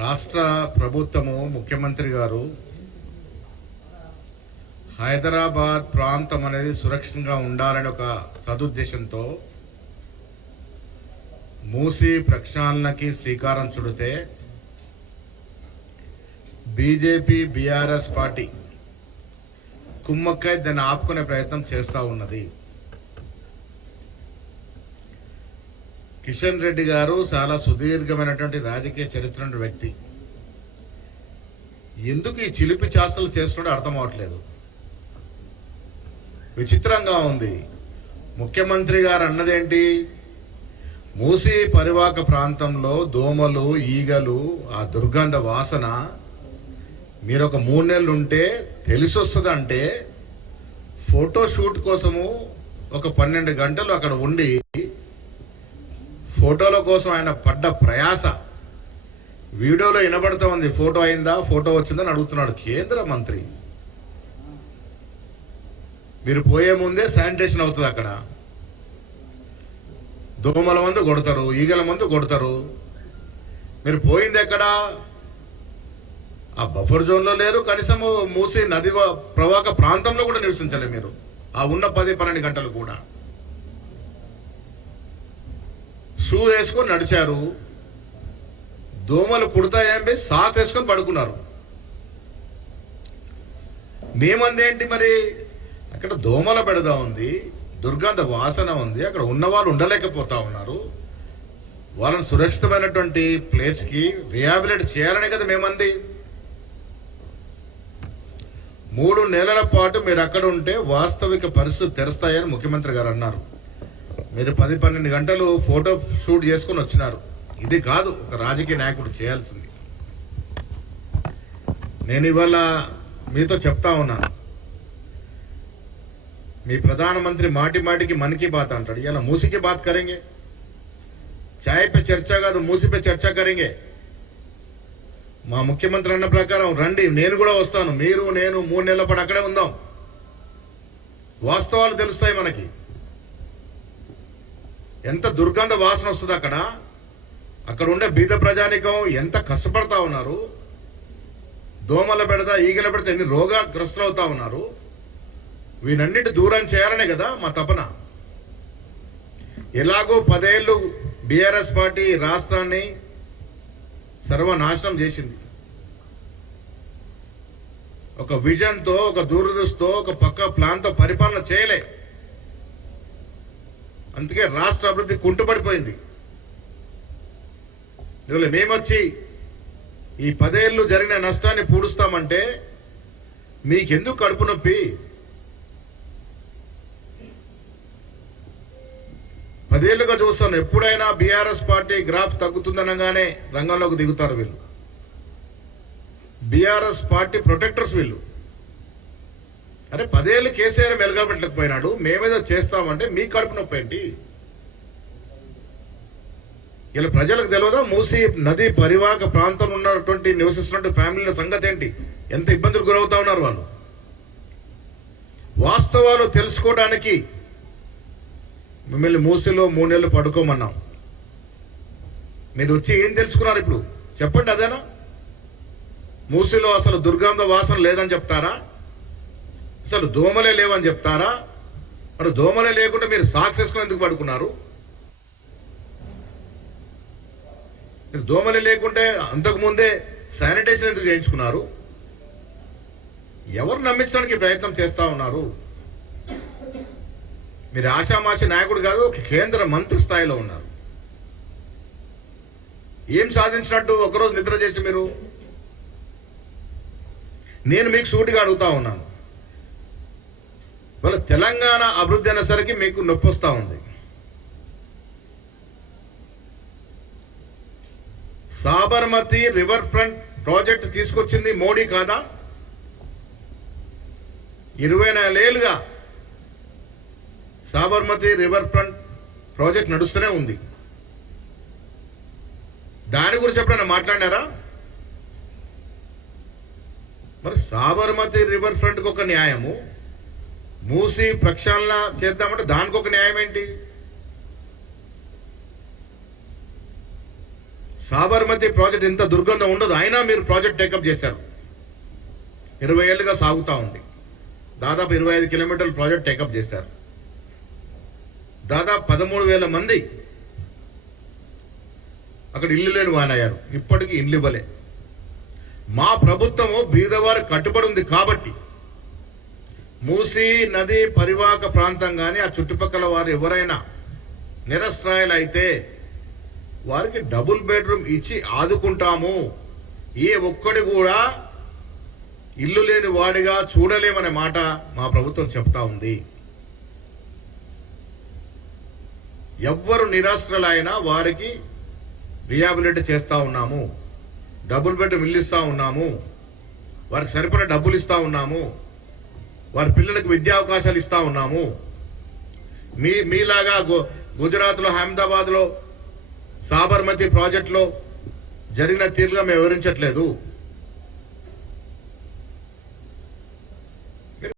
రాష్ట్ర ప్రభుత్వము ముఖ్యమంత్రి గారు హైదరాబాద్ ప్రాంతం అనేది సురక్షితంగా ఉండాలని ఒక సదుద్దేశంతో మూసీ ప్రక్షాళనకి శ్రీకారం చుడితే బీజేపీ బీఆర్ఎస్ పార్టీ కుమ్మక్కై దాన్ని ఆపుకునే ప్రయత్నం చేస్తూ ఉన్నది. కిషన్ రెడ్డి గారు చాలా సుదీర్ఘమైనటువంటి రాజకీయ చరిత్ర వ్యక్తి. ఎందుకు ఈ చిలిపి చేష్టలు చేస్తున్నాడో అర్థం అవట్లేదు. విచిత్రంగా ఉంది. ముఖ్యమంత్రి గారు అన్నదేంటి, మూసీ పరివాహక ప్రాంతంలో దోమలు ఈగలు ఆ దుర్గంధ వాసన మీరు ఒక 3 నెలలు ఉంటే తెలిసి వస్తుంది. అంటే ఫోటో షూట్ కోసము ఒక 12 గంటలు అక్కడ ఉండి ఫోటోల కోసం ఆయన పడ్డ ప్రయాస వీడియోలో వినబడుతూ ఉంది. ఫోటో అయిందా, ఫోటో వచ్చిందని అడుగుతున్నాడు కేంద్ర మంత్రి. మీరు పోయే ముందే శానిటేషన్ అవుతుంది. అక్కడ దోమల మందు కొడతారు, ఈగల మందు కొడతారు. మీరు పోయింది ఎక్కడ? ఆ బఫర్ జోన్లో లేరు, కనీసం మూసీ నది ప్రవాహక ప్రాంతంలో కూడా నివసించలే మీరు ఆ ఉన్న 10-12 గంటలు కూడా. షూ వేసుకొని నడిచారు, దోమలు పుడతాయని సాక్స్ వేసుకొని పడుకున్నారు. మేమందేంటి మరి, అక్కడ దోమల బెడద ఉంది, దుర్గంధ వాసన ఉంది, అక్కడ ఉన్న వాళ్ళు ఉండలేకపోతా ఉన్నారు. వాళ్ళని సురక్షితమైనటువంటి ప్లేస్కి రిహాబిలిట్ చేయాలనే కదా మేమంది. 3 నెలల పాటు మీరు అక్కడ ఉంటే వాస్తవిక పరిస్థితి తెరుస్తాయని ముఖ్యమంత్రి గారు అన్నారు. మీరు 10-12 గంటలు ఫోటో షూట్ చేసుకుని వచ్చినారు. ఇది కాదు ఒక రాజకీయ నాయకుడు చేయాల్సింది. నేను ఇవాళ మీతో చెప్తా ఉన్నాను, మీ ప్రధానమంత్రి మాటి మాటికి మన్ కీ బాత్ అంటాడు. ఇలా మూసీకి బాత్ కరేంగే, చాయ్ పే చర్చా కాదు మూసీ పే చర్చా కరేంగే. మా ముఖ్యమంత్రి అన్న ప్రకారం రండి, నేను కూడా వస్తాను. మీరు నేను 3 నెలల పాటు అక్కడే ఉందాం. వాస్తవాలు తెలుస్తాయి మనకి. ఎంత దుర్గంధ వాసన వస్తుంది అక్కడ. అక్కడ ఉండే బీద ప్రజానికం ఎంత కష్టపడతా ఉన్నారు. దోమల బెడద ఈగల బెడద ఎన్ని రోగగ్రస్తులు అవుతా ఉన్నారు. వీనన్నిటి దూరం చేయాలనే కదా మా తపన. ఎలాగో 10 ఏళ్ళు బీఆర్ఎస్ పార్టీ రాష్ట్రాన్ని సర్వనాశనం చేసింది. ఒక విజన్తో, ఒక దూరదృష్టితో, ఒక పక్క ప్లాన్తో పరిపాలన చేయలే. అందుకే రాష్ట్ర అభివృద్ధి కుంటుపడిపోయింది. ఇవాళ మేమొచ్చి ఈ 10 ఏళ్ళు జరిగిన నష్టాన్ని పూడుస్తామంటే మీకెందుకు కడుపు నొప్పి? 10 ఏళ్ళుగా చూస్తాను, ఎప్పుడైనా బీఆర్ఎస్ పార్టీ గ్రాఫ్ తగ్గుతుందనగానే రంగంలోకి దిగుతారు వీళ్ళు. బీఆర్ఎస్ పార్టీ ప్రొటెక్టర్స్ వీళ్ళు. అరే 10 ఏళ్ళు కేసీఆర్ మెలగబెట్టకపోయినాడు, మేమేదో చేస్తామంటే మీ కడుపు నొప్పి ఏంటి? ఇలా ప్రజలకు తెలియదా మూసీ నది పరివాహక ప్రాంతంలో ఉన్నటువంటి నివసిస్తున్న ఫ్యామిలీల సంగతి ఏంటి, ఎంత ఇబ్బందులు గురవుతా ఉన్నారు వాళ్ళు. వాస్తవాలు తెలుసుకోవడానికి మిమ్మల్ని మూసీలో 3 నెలలు పడుకోమన్నాం. మీరు వచ్చి ఏం తెలుసుకున్నారు ఇప్పుడు చెప్పండి. అదేనా మూసీలో అసలు దుర్గంధ వాసన లేదని చెప్తారా? అసలు దోమలే లేవని చెప్తారా? మరి దోమలే లేకుండా మీరు సాక్స్ వేసుకుని ఎందుకు పడుకున్నారు? మీరు దోమలే లేకుంటే అంతకు ముందే శానిటేషన్ ఎందుకు చేయించుకున్నారు? ఎవరు నమ్మించడానికి ప్రయత్నం చేస్తా ఉన్నారు? మీరు ఆషామాషి నాయకుడు కాదు, కేంద్ర మంత్రి స్థాయిలో ఉన్నారు. ఏం సాధించినట్టు ఒకరోజు నిద్ర చేసి మీరు? నేను మీకు సూటిగా అడుగుతా ఉన్నాను, వాళ్ళ తెలంగాణ అభివృద్ధి అనేసరికి మీకు నొప్పి వస్తూ ఉంది. సాబర్మతి రివర్ ఫ్రంట్ ప్రాజెక్ట్ తీసుకొచ్చింది మోడీ కాదా? 24 ఏళ్ళుగా సాబర్మతి రివర్ ఫ్రంట్ ప్రాజెక్ట్ నడుస్తూనే ఉంది. దాని గురించి ఎప్పుడైనా మాట్లాడారా? మరి సాబర్మతి రివర్ ఫ్రంట్కి ఒక న్యాయము, మూసీ ప్రక్షాళన చేద్దామంటే దానికి ఒక న్యాయం ఏంటి? సాబర్మతి ప్రాజెక్ట్ ఇంత దుర్గంధం ఉండదు, అయినా మీరు ప్రాజెక్ట్ టేకప్ చేశారు. 20 ఏళ్ళుగా సాగుతా ఉంది. దాదాపు 25 కిలోమీటర్ల ప్రాజెక్ట్ టేకప్ చేశారు. దాదాపు 13,000 మంది అక్కడ ఇల్లు లేని వానయ్యారు. ఇప్పటికీ ఇల్లు ఇవ్వలే. మా ప్రభుత్వము బీదవారు కట్టుబడి ఉంది కాబట్టి మూసీ నది పరివాహక ప్రాంతం కానీ ఆ చుట్టుపక్కల వారు ఎవరైనా నిరస్త్రాయులు అయితే వారికి డబుల్ బెడ్రూమ్ ఇచ్చి ఆదుకుంటాము. ఏ ఒక్కడి కూడా ఇల్లు లేని వాడిగా చూడలేమనే మాట మా ప్రభుత్వం చెప్తా ఉంది. ఎవ్వరు నిరాశ్రయులైనా వారికి రిహాబిలిటీ చేస్తా ఉన్నాము. డబుల్ బెడ్రూమ్ ఇల్లు ఇస్తా ఉన్నాము. వారికి సరిపడా డబ్బులు ఇస్తా ఉన్నాము. వారి పిల్లలకు విద్యా అవకాశాలు ఇస్తా ఉన్నాము. మీలాగా గుజరాత్లో అహ్మదాబాద్లో సాబర్మతి ప్రాజెక్టులో జరిగిన తీరుగా మేము వివరించట్లేదు.